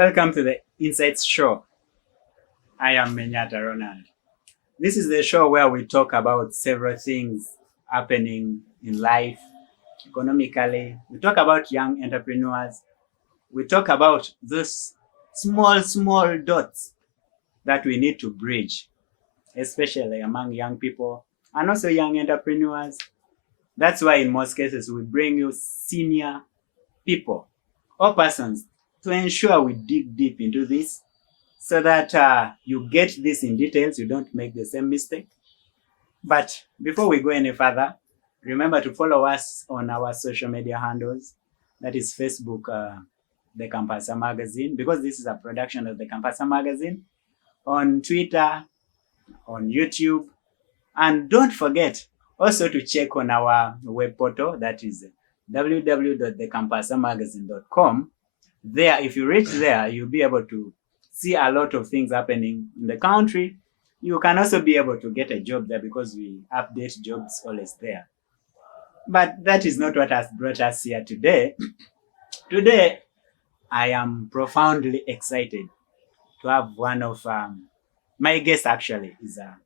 Welcome to the Insights Show. I am Menyata Ronald. This is the show where we talk about several things happening in life, economically. We talk about young entrepreneurs. We talk about those small dots that we need to bridge, especially among young people and also young entrepreneurs. That's why in most cases we bring you senior people or persons to ensure we dig deep into this so that you get this in details, you don't make the same mistake. But before we go any further, remember to follow us on our social media handles. That is Facebook, the Campusa magazine, because this is a production of the Campusa magazine, on Twitter, on YouTube, and don't forget also to check on our web portal, that is www.thecampusamagazine.com. There, if you reach there, you'll be able to see a lot of things happening in the country. You can also be able to get a job there because we update jobs always there. But that is not what has brought us here today. Today, I am profoundly excited to have one of my guests actually is a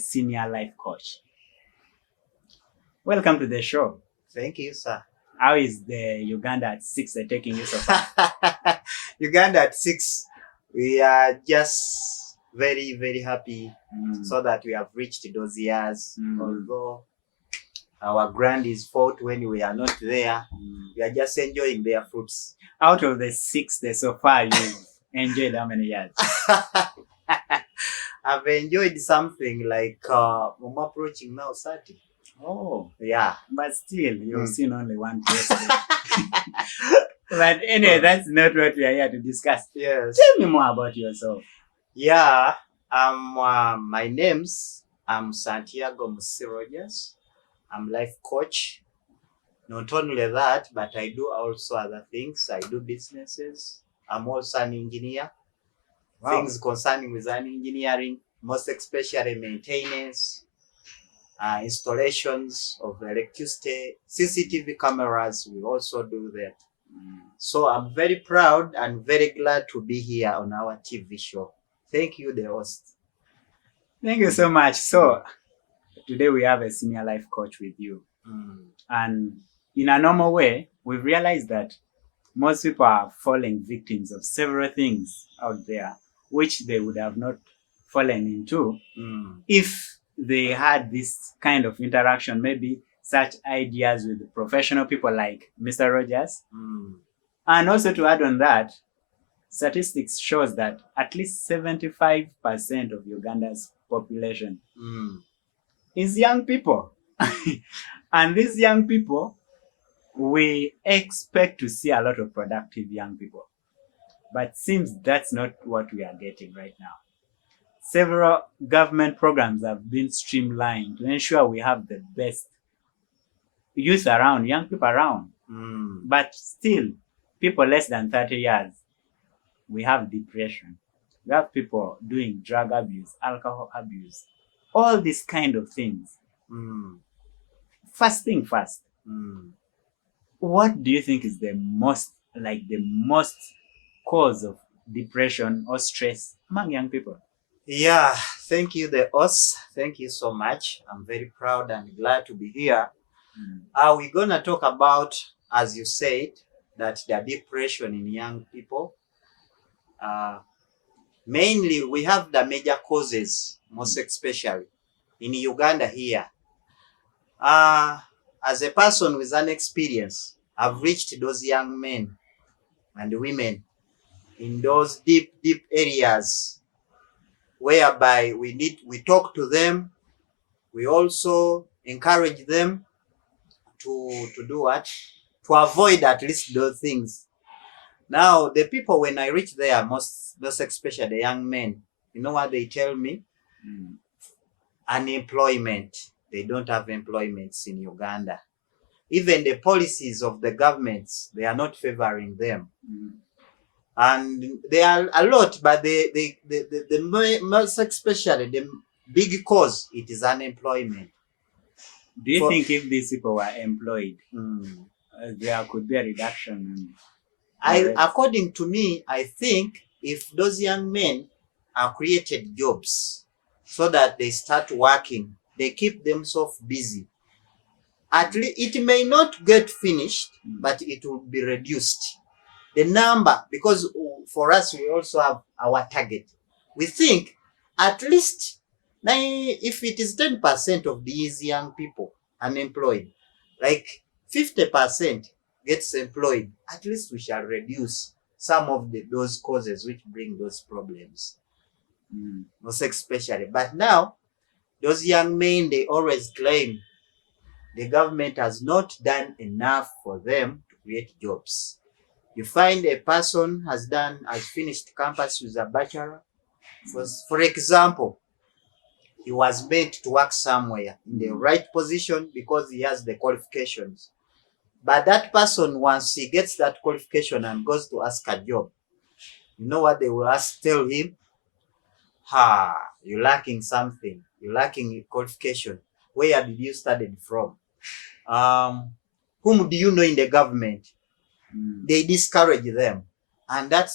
senior life coach. Welcome to the show. Thank you, sir. How is the Uganda at 6 taking you so far? Uganda at 6, we are just very happy so that we have reached those years. Although our grand is fought when we are not there, we are just enjoying their fruits. Out of the 6 days so far, you've enjoyed how many years? I've enjoyed something like I'm approaching now 30. Oh, yeah. But still, you've seen only one person. But anyway, that's not what we are here to discuss. Yes. Tell me more about yourself. Yeah. My name's Santiago Rogers. I'm life coach. Not only that, but I do also other things. I do businesses. I'm also an engineer. Wow. Things concerning with an engineering, most especially maintenance, installations of electricity, CCTV cameras. We also do that. So I'm very proud and very glad to be here on our TV show. Thank you, the host. Thank you so much. So today we have a senior life coach with you. And in a normal way, we've realized that most people are falling victims of several things out there, which they would have not fallen into if they had this kind of interaction, maybe such ideas with professional people like Mr. Rogers. And also to add on that, statistics shows that at least 75% of Uganda's population is young people. And these young people, we expect to see a lot of productive young people. But seems that's not what we are getting right now. Several government programs have been streamlined to ensure we have the best youth around, young people around. But still, people less than 30 years, we have depression. We have people doing drug abuse, alcohol abuse, all these kind of things. First thing first, what do you think is the most cause of depression or stress among young people? Yeah, thank you, the host. Thank you so much. I'm very proud and glad to be here. We're going to talk about, as you said, that the depression in young people. Mainly, we have the major causes, most especially in Uganda here. As a person with an experience, I've reached those young men and women in those deep areas whereby we talk to them. We also encourage them to do what? To avoid at least those things. Now, the people, when I reach there, most especially the young men, you know what they tell me? Unemployment. They don't have employments in Uganda. Even the policies of the governments, they are not favoring them. And there are a lot, but the most especially the big cause, it is unemployment. Do you think if these people were employed, there could be a reduction? Correct. According to me, I think if those young men are created jobs so that they start working, they keep themselves busy. At least it may not get finished, but it will be reduced. The number, because for us, we also have our target. We think at least if it is 10% of these young people unemployed, like 50% gets employed, at least we shall reduce some of those causes which bring those problems. Most especially. But now, those young men, they always claim the government has not done enough for them to create jobs. You find a person has finished campus with a bachelor. For example, he was meant to work somewhere in the right position because he has the qualifications. But that person, once he gets that qualification and goes to ask a job, you know what they will tell him? You're lacking something. You're lacking qualification. Where did you study from? Whom do you know in the government? They discourage them. And that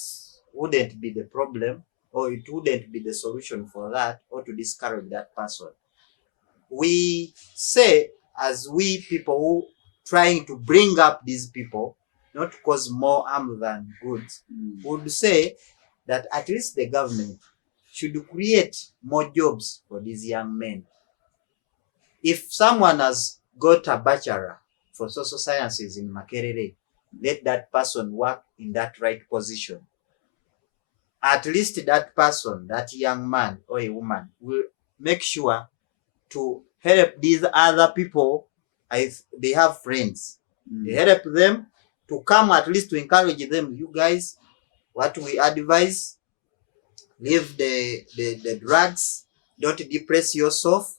wouldn't be the problem, or it wouldn't be the solution for that, or to discourage that person. We say, as we people who trying to bring up these people, not to cause more harm than good, would say that at least the government should create more jobs for these young men. If someone has got a bachelor for social sciences in Makerere, let that person work in that right position. At least that person, that young man or a woman, will make sure to help these other people. They have friends. They help them to come, at least to encourage them. You guys, what we advise, leave the drugs, don't depress yourself.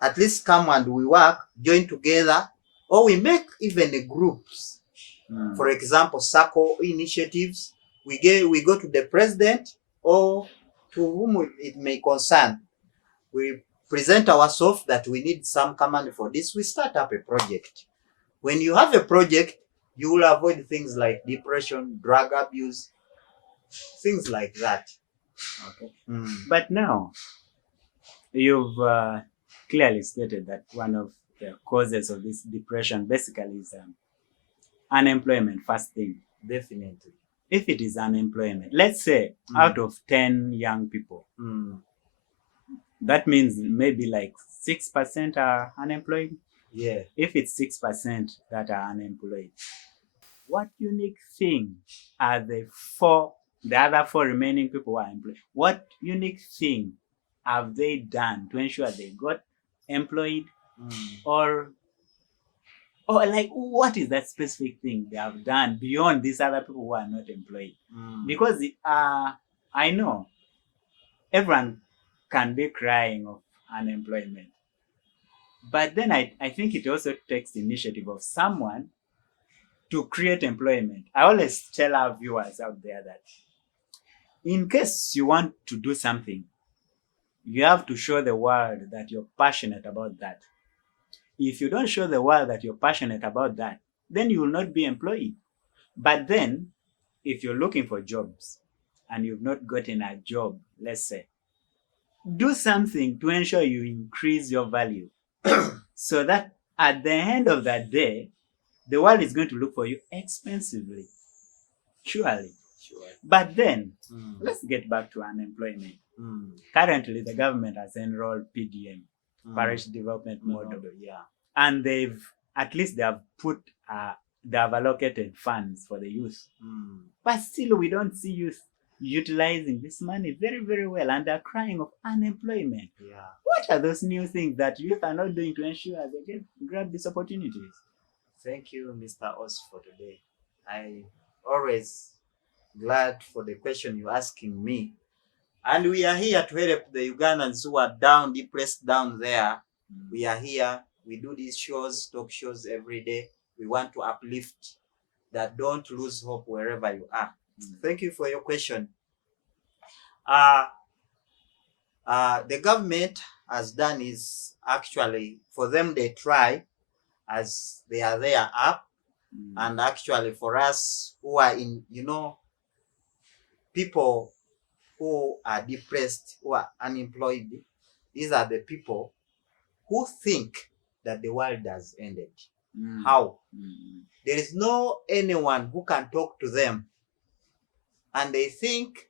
At least come and we work, join together, or we make even groups. For example, circle initiatives. We go to the president or to whom it may concern. We present ourselves that we need some command for this. We start up a project. When you have a project, you will avoid things like depression, drug abuse, things like that. Okay. But now, you've clearly stated that one of the causes of this depression basically is unemployment, first thing. Definitely. If it is unemployment, let's say out of 10 young people, that means maybe like 6% are unemployed. Yeah. If it's 6% that are unemployed, what unique thing are the other four remaining people who are employed? What unique thing have they done to ensure they got employed? Or like, what is that specific thing they have done beyond these other people who are not employed? Because I know everyone can be crying of unemployment, but then I think it also takes the initiative of someone to create employment. I always tell our viewers out there that in case you want to do something, you have to show the world that you're passionate about that. If you don't show the world that you're passionate about that, then you will not be employed. But then, if you're looking for jobs and you've not gotten a job, let's say, do something to ensure you increase your value so that at the end of that day, the world is going to look for you expensively. Surely. But then, let's get back to unemployment. Currently, the government has enrolled PDM, Parish Development Model, and they have allocated funds for the youth. But still, we don't see youth utilizing this money very, very well, and they're crying of unemployment. What are those new things that youth are not doing to ensure they grab these opportunities? Thank you, Mr. Os, for today. I always glad for the question you're asking me. And we are here to help the Ugandans who are down, depressed down there. We are here. We do these talk shows every day. We want to uplift that. Don't lose hope wherever you are. Thank you for your question. The government has done is actually, for them, they try as they are there up. And actually for us who are in, people who are depressed, who are unemployed, these are the people who think that the world has ended. How? There is no anyone who can talk to them. And they think,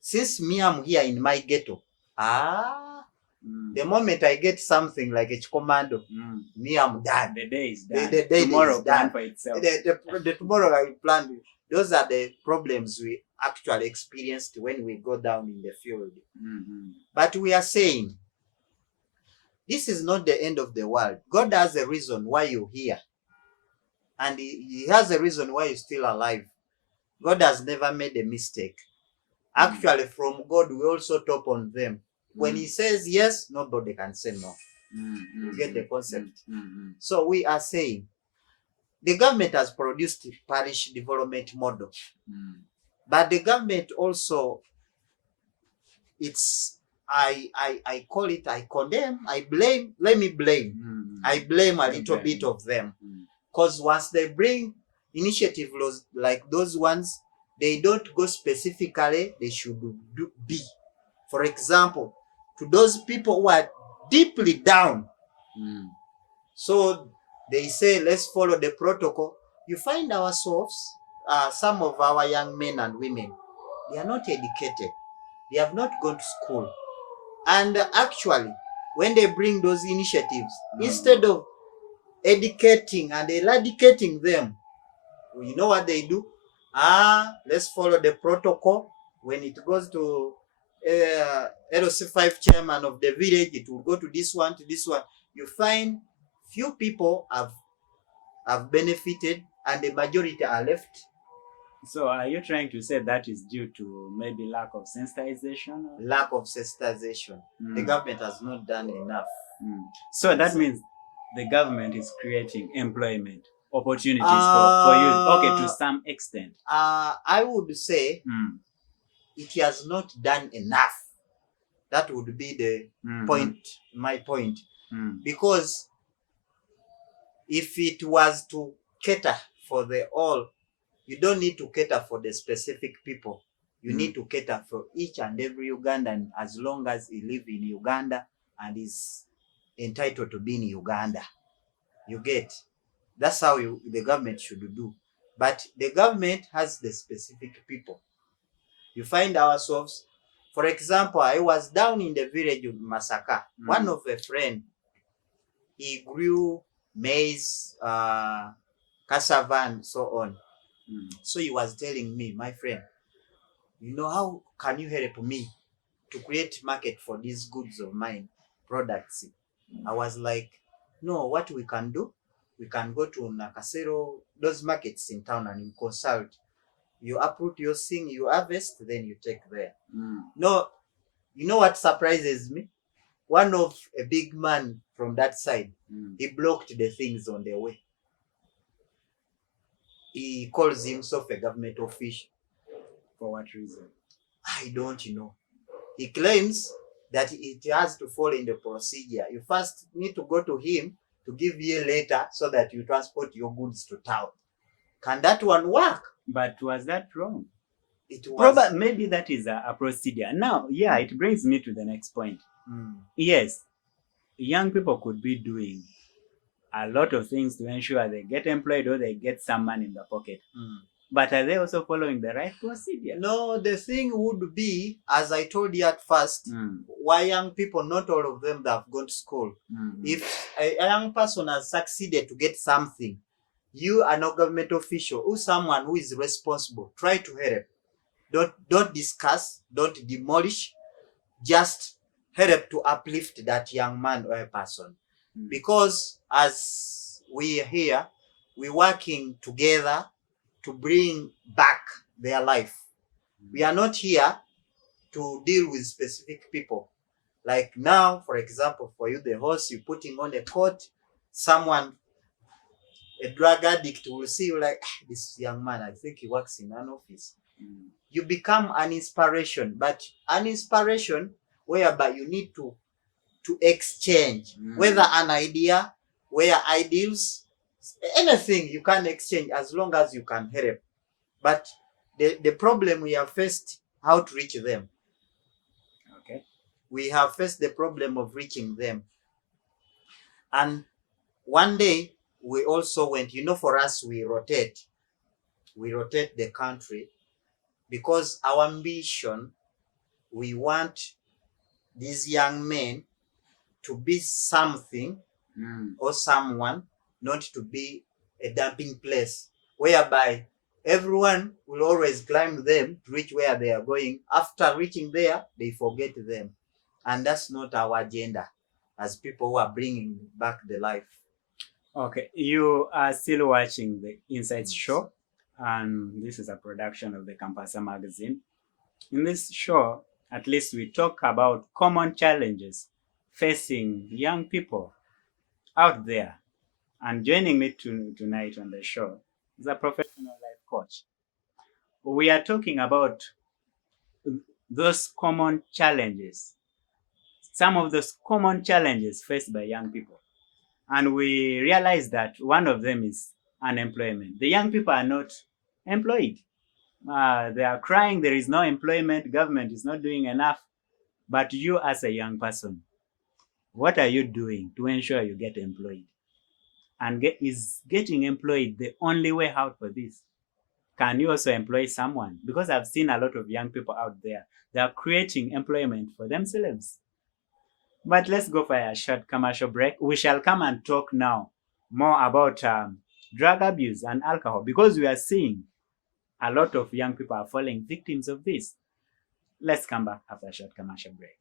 since me, I'm here in my ghetto, the moment I get something like a commando, me, I'm done. The day is done. The day Tomorrow is plan done. for itself. The tomorrow I plan. Those are the problems we actually experienced when we go down in the field. But we are saying, this is not the end of the world. God has a reason why you're here. And he has a reason why you're still alive. God has never made a mistake. Actually, from God, we also top on them. When he says yes, nobody can say no. You get the concept? So we are saying, the government has produced a parish development model. But the government also, I call it, I condemn, I blame, let me blame. I blame a little bit of them. Because once they bring initiative laws like those ones, they don't go specifically, they should be. For example, to those people who are deeply down. So they say, let's follow the protocol. You find ourselves, some of our young men and women, they are not educated. They have not gone to school. And actually, when they bring those initiatives, instead of educating and eradicating them, you know what they do? Let's follow the protocol. When it goes to LC5 chairman of the village, it will go to this one, to this one. You find few people have benefited and the majority are left. So are you trying to say that is due to maybe lack of sensitization? Lack of sensitization. The government has not done enough. So that means the government is creating employment opportunities for you. Okay, to some extent. I would say it has not done enough. That would be the point, my point. Because if it was to cater for the all, you don't need to cater for the specific people. You need to cater for each and every Ugandan, as long as he lives in Uganda and is entitled to be in Uganda. You get? That's how the government should do. But the government has the specific people. You find ourselves, for example, I was down in the village of Masaka. One of a friend, he grew maize, cassava, and so on. So he was telling me, my friend, how can you help me to create market for these goods of mine, products? I was like, no, what we can do, we can go to Nakasero, those markets in town, and you consult. You uproot your thing, you harvest, then you take there. No, you know what surprises me? One of a big man from that side, he blocked the things on the way. He calls himself a government official. For what reason? I don't know. He claims that it has to follow in the procedure. You first need to go to him to give you a letter so that you transport your goods to town. Can that one work? But was that wrong? It was. Probably, maybe that is a procedure. Now, yeah, it brings me to the next point. Yes, young people could be doing a lot of things to ensure they get employed or they get some money in the pocket. But are they also following the right procedure? No, the thing would be, as I told you at first, why young people, not all of them that have gone to school. If a young person has succeeded to get something, you are no government official or someone who is responsible, try to help. Don't discuss, don't demolish, just help to uplift that young man or a person. Because as we are here, we're working together to bring back their life. We are not here to deal with specific people. Like now, for example, for you, the host, you're putting on a coat, someone, a drug addict, will see you like, this young man, I think he works in an office. You become an inspiration, but an inspiration whereby you need to exchange, whether an idea, where ideals, anything you can exchange as long as you can help. But the problem we have faced, how to reach them. Okay. We have faced the problem of reaching them. And one day we also went, for us, we rotate the country, because our ambition, we want these young men to be something or someone, not to be a dumping place whereby everyone will always climb them to reach where they are going. After reaching there, they forget them. And that's not our agenda as people who are bringing back the life. Okay, you are still watching the Insights Show, and this is a production of the Campusa magazine. In this show, at least we talk about common challenges facing young people out there. And joining me tonight on the show is a professional life coach. We are talking about those common challenges, some of those common challenges faced by young people. And we realize that one of them is unemployment. The young people are not employed. They are crying, there is no employment, government is not doing enough. But you, as a young person, what are you doing to ensure you get employed? And is getting employed the only way out for this? Can you also employ someone? Because I've seen a lot of young people out there, they are creating employment for themselves. But let's go for a short commercial break. We shall come and talk now more about drug abuse and alcohol, because we are seeing a lot of young people are falling victims of this. Let's come back after a short commercial break.